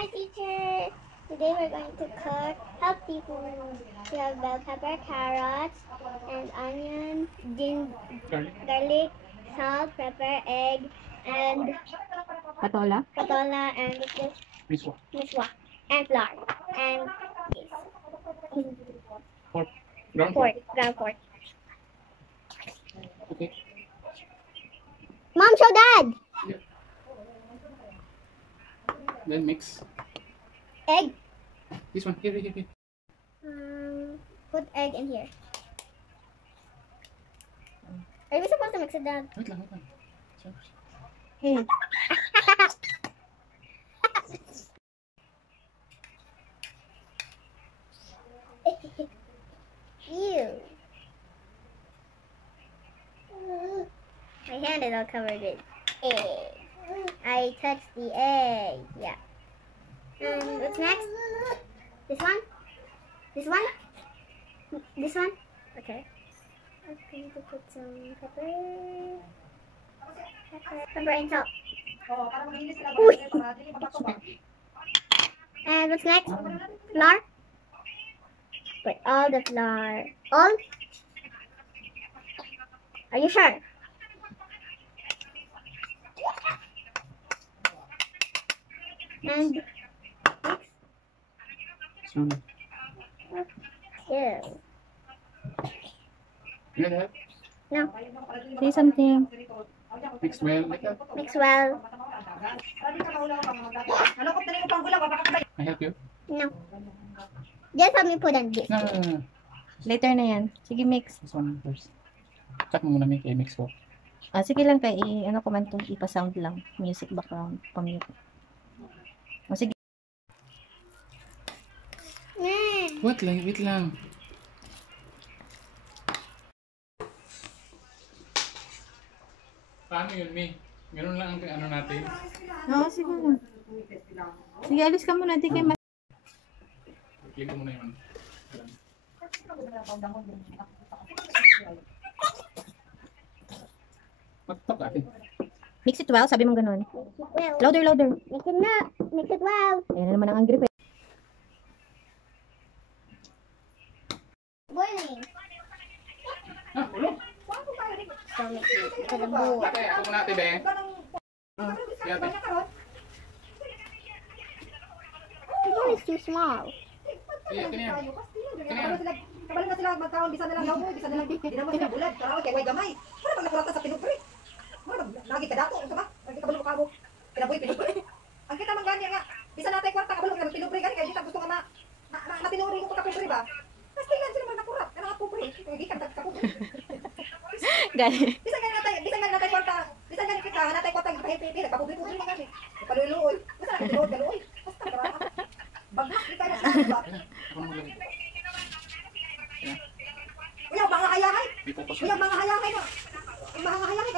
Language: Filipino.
Hi, teacher. Today we're going to cook healthy food. We have bell pepper, carrots, and onion, garlic, salt, pepper, egg, and Patola? patola, and what's this? Miswa. And flour. And this. Pork. Ground Pork. Ground pork. Okay. Mom, show Dad! Yeah. Then mix. Egg. This one. Here. Put egg in here. Are we supposed to mix it, Dad? Wait lang. Hey. Ew. My hand is all covered with egg. I touched the egg. Yeah. And what's next? This one? This one? This one? Okay. I'm going to put some pepper. Pepper and salt. Uy. And what's next? Flour? Put all the flour. All? Are you sure? And mix. So, Ew. you know that? No. Say something. Mix well like that. Mix well. I help you? No. Just help me put on this. No. Later na yan. Sige, mix. This one first. Check mo muna may mix ko. Ah, sige lang kay ano ko man itong ipa-sound lang. Music background. Pamute. O sige. Wait lang. Paano yun, Mi? Ganun lang ang ano natin. Oo, sige lang. Sige, alis ka muna. Di kayo Click ko muna yun. Magtok atin. Mix it well. Sabi mo ganun. Well, Louder. mix it na. Mix it well. Ayan na naman ang angry. Boiling. Ulo. So mix it to the bowl. Ate, ako muna ate, be. Sige, ate. The bowl is too small. Sige, kanya. Kabalo na sila magkaon, bisa na lang daw mo, bisa na lang di naman sila bulag. Karaway kay way gamay. Para pag nakulatan sa pinupre. Lagi ka dato, unsa ba? Lagi kabalo ka mo. Kinabuhi pinupre. Ang kita man ganya nga. Bisa natay kwarta kabalo kay pinupre gani kay kita gusto nga na tinuri ko pagka-pinupre ba. Kasi lang sila magnakurat, kana ka pupre. Kay ka pupre. Gani. Bisa nga natay kwarta. Bisa nga kita natay kwarta pipre, pagpupre mo gani. Paluloy. Bisa na tinuod galoy. Basta kara. Bagnak kita na ba. Ako mo lang. Uyaw, mga hayahay. Di po pa Uyaw, mga hayahay no. Mga hayahay